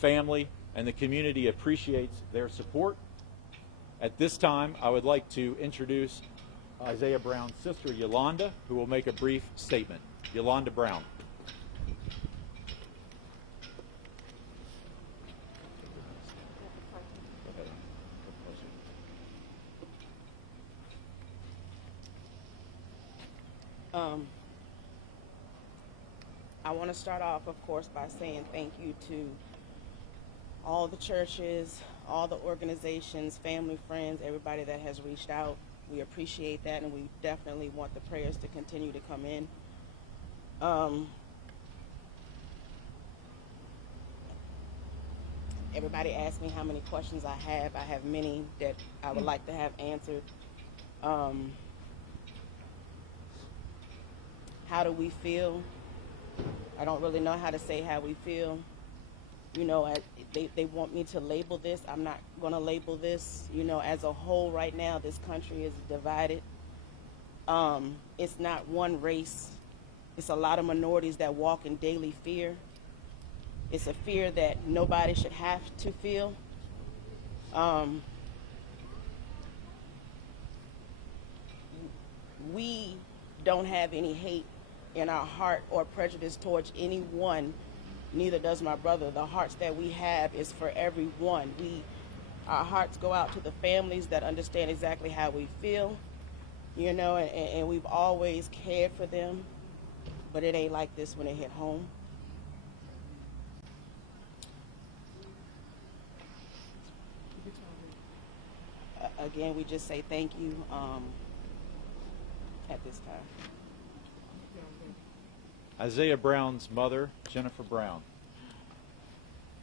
family, and the community appreciates their support. At this time, I would like to introduce Isaiah Brown's sister, Yolanda, who will make a brief statement. Yolanda Brown. I want to start off, of course, by saying thank you to all the churches, all the organizations, family, friends, everybody that has reached out. We appreciate that, and we definitely want the prayers to continue to come in. Everybody asked me how many questions I have. I have many that I would like to have answered. How do we feel? I don't really know how to say how we feel. You know, they want me to label this. I'm not going to label this. You know, as a whole right now, this country is divided. It's not one race. It's a lot of minorities that walk in daily fear. It's a fear that nobody should have to feel. We don't have any hate in our heart or prejudice towards anyone. Neither does my brother. The hearts that we have is for everyone. Our hearts go out to the families that understand exactly how we feel, you know, and we've always cared for them, but it ain't like this when it hit home. Again, we just say thank you at this time. Isaiah Brown's mother, Jennifer Brown.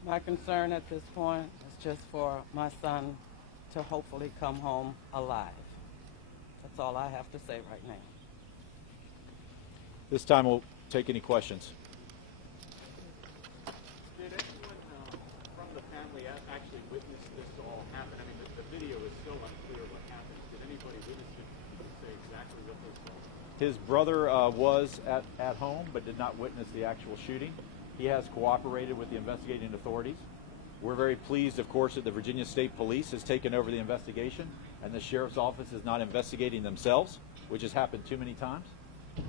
My concern at this point is just for my son to hopefully come home alive. That's all I have to say right now. This time we'll take any questions. Did anyone from the family actually witness this all happen? I mean, the video is still unclear what happened. Did anybody witness it to say exactly what they saw? His brother was at home but did not witness the actual shooting. He has cooperated with the investigating authorities. We're very pleased, of course, that the Virginia State Police has taken over the investigation and the Sheriff's Office is not investigating themselves, which has happened too many times.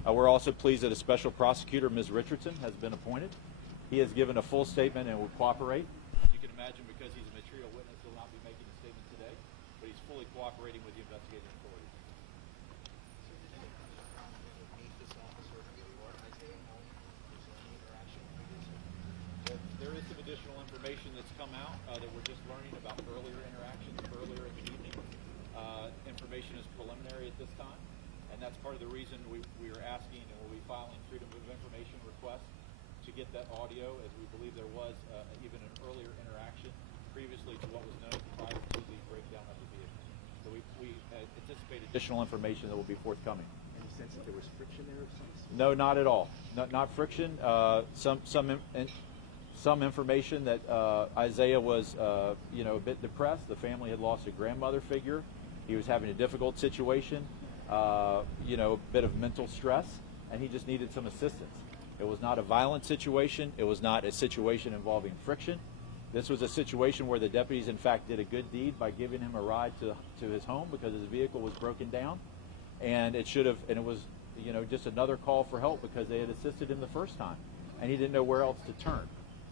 We're also pleased that a special prosecutor, Ms. Richardson, has been appointed. He has given a full statement and will cooperate. As you can imagine, because he's a material witness, he'll not be making a statement today, but he's fully cooperating with the investigating authorities. There is some additional information that's come out that we're just learning about earlier interactions earlier in the evening. Information is preliminary at this time, and that's part of the reason we are asking and we'll be filing Freedom of Information requests to get that audio, as we believe there was even an earlier interaction previously to what was known prior to the breakdown of the vehicle. So we anticipate additional information that will be forthcoming. Any sense that there was friction there of some sort? No, not at all. Not friction. Some information that Isaiah was, a bit depressed. The family had lost a grandmother figure. He was having a difficult situation, a bit of mental stress, and he just needed some assistance. It was not a violent situation. It was not a situation involving friction. This was a situation where the deputies, in fact, did a good deed by giving him a ride to his home because his vehicle was broken down, and it was, just another call for help because they had assisted him the first time, and he didn't know where else to turn.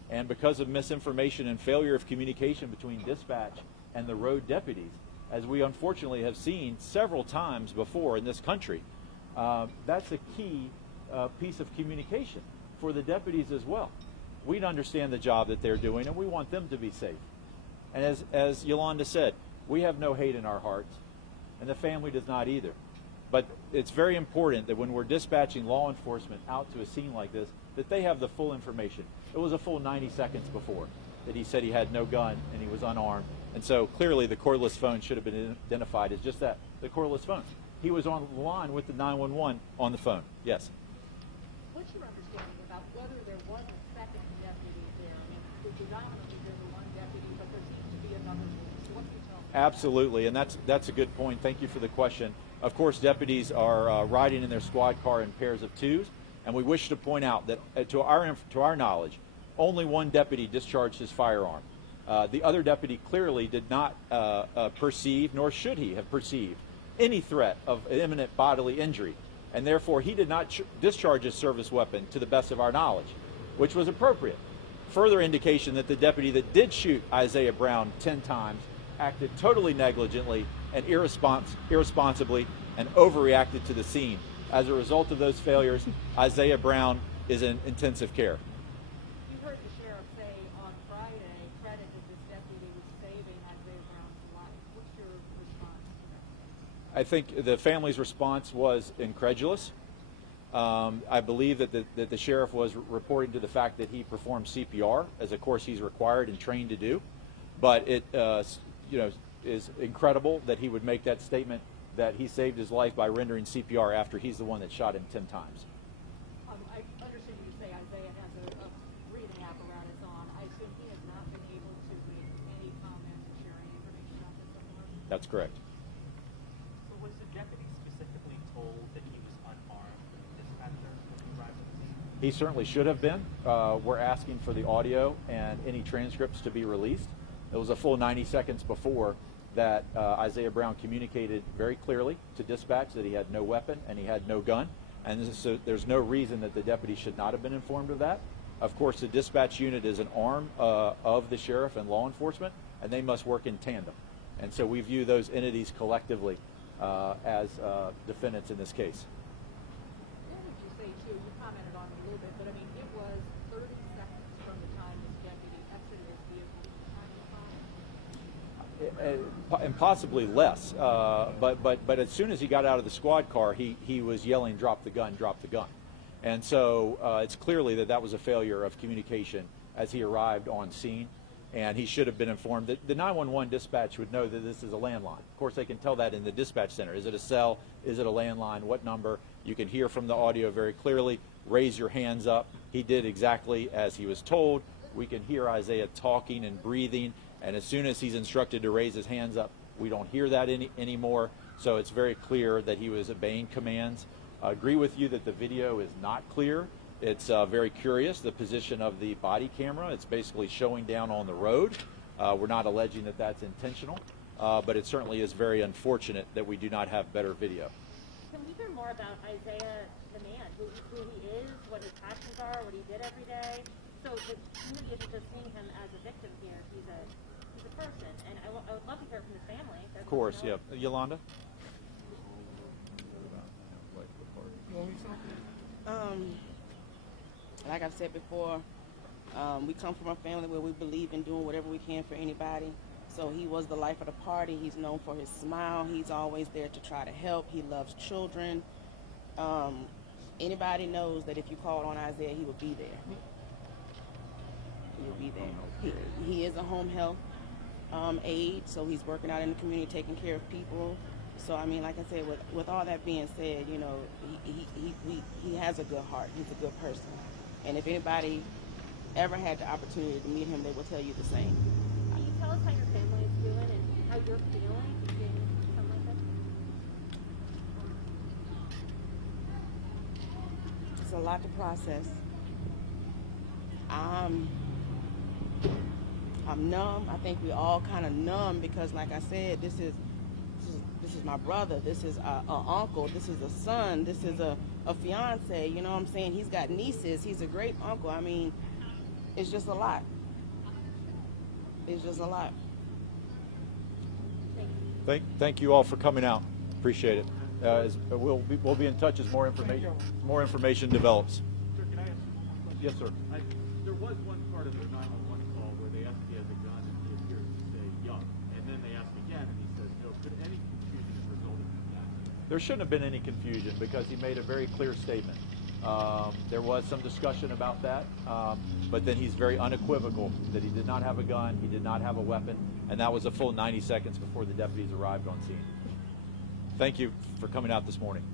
And because of misinformation and failure of communication between dispatch and the road deputies, as we unfortunately have seen several times before in this country, that's a key piece of communication for the deputies as well. We understand the job that they're doing, and we want them to be safe. And as Yolanda said, we have no hate in our hearts, and the family does not either. But it's very important that when we're dispatching law enforcement out to a scene like this, that they have the full information. It was a full 90 seconds before that he said he had no gun and he was unarmed. And so clearly the cordless phone should have been identified as just that, the cordless phone. He was on the line with the 911 on the phone. Yes? What's your understanding about whether there was a second deputy there? I mean, predominantly there's one deputy, but there seems to be another one. So what can you tell me? Absolutely, and that's a good point. Thank you for the question. Of course, deputies are riding in their squad car in pairs of twos, and we wish to point out that to our knowledge, only one deputy discharged his firearm. The other deputy clearly did not perceive, nor should he have perceived, any threat of imminent bodily injury, and therefore he did not discharge his service weapon to the best of our knowledge, which was appropriate. Further indication that the deputy that did shoot Isaiah Brown 10 times acted totally negligently and irresponsibly and overreacted to the scene. As a result of those failures, Isaiah Brown is in intensive care. You heard the sheriff say on Friday, credited this deputy with saving Isaiah Brown's life. What's your response to that? I think the family's response was incredulous. I believe that the sheriff was reporting to the fact that he performed CPR, as of course he's required and trained to do. But it is incredible that he would make that statement that he saved his life by rendering CPR after he's the one that shot him 10 times. I understand you say Isaiah has a breathing apparatus on. I assume he has not been able to make any comments or share any information about this so far? That's correct. So was the deputy specifically told that he was unarmed when the dispatcher arrived at the scene? He certainly should have been. We're asking for the audio and any transcripts to be released. It was a full 90 seconds before that Isaiah Brown communicated very clearly to dispatch that he had no weapon and he had no gun. And so there's no reason that the deputy should not have been informed of that. Of course, the dispatch unit is an arm of the sheriff and law enforcement, and they must work in tandem. And so we view those entities collectively as defendants in this case. What would you say, too, you commented on it a little bit, but I mean, it was 30 seconds from the time this deputy exited his vehicle to the time of the fire? And possibly less, but as soon as he got out of the squad car, he was yelling, "Drop the gun, drop the gun." And so it's clearly that was a failure of communication as he arrived on scene, and he should have been informed. That the 911 dispatch would know that this is a landline. Of course, they can tell that in the dispatch center. Is it a cell? Is it a landline? What number? You can hear from the audio very clearly. Raise your hands up. He did exactly as he was told. We can hear Isaiah talking and breathing. And as soon as he's instructed to raise his hands up, we don't hear that anymore. So it's very clear that he was obeying commands. I agree with you that the video is not clear. It's very curious, the position of the body camera. It's basically showing down on the road. We're not alleging that that's intentional, but it certainly is very unfortunate that we do not have better video. Can we hear more about Isaiah, the man, who he is, what his passions are, what he did every day? So the community isn't just seeing him as a victim here. He's a person, and I would love to hear from his family. Of course, yeah. Yolanda? Like I've said before, we come from a family where we believe in doing whatever we can for anybody. So he was the life of the party. He's known for his smile. He's always there to try to help. He loves children. Anybody knows that if you called on Isaiah, he would be there. He would be there. He is a home health aide, so he's working out in the community, taking care of people. So I mean, like I said, with all that being said, you know, he has a good heart. He's a good person, and if anybody ever had the opportunity to meet him, they will tell you the same. Can you tell us how your family is doing and how you're feeling seeing something like this? It's a lot to process. I'm numb. I think we all kind of numb because, like I said, this is my brother. This is an uncle. This is a son. This is a fiance. You know what I'm saying? He's got nieces. He's a great uncle. I mean, it's just a lot. It's just a lot. Thank you all for coming out. Appreciate it. We'll be in touch as more information develops. Sir, can I ask you one question? Yes, sir. There was one part of the 911 call where they asked if he has a gun and he appears to say young. And then they asked again and he says no. Could any confusion have resulted from that? There shouldn't have been any confusion because he made a very clear statement. There was some discussion about that, but then he's very unequivocal that he did not have a gun, he did not have a weapon, and that was a full 90 seconds before the deputies arrived on scene. Thank you for coming out this morning.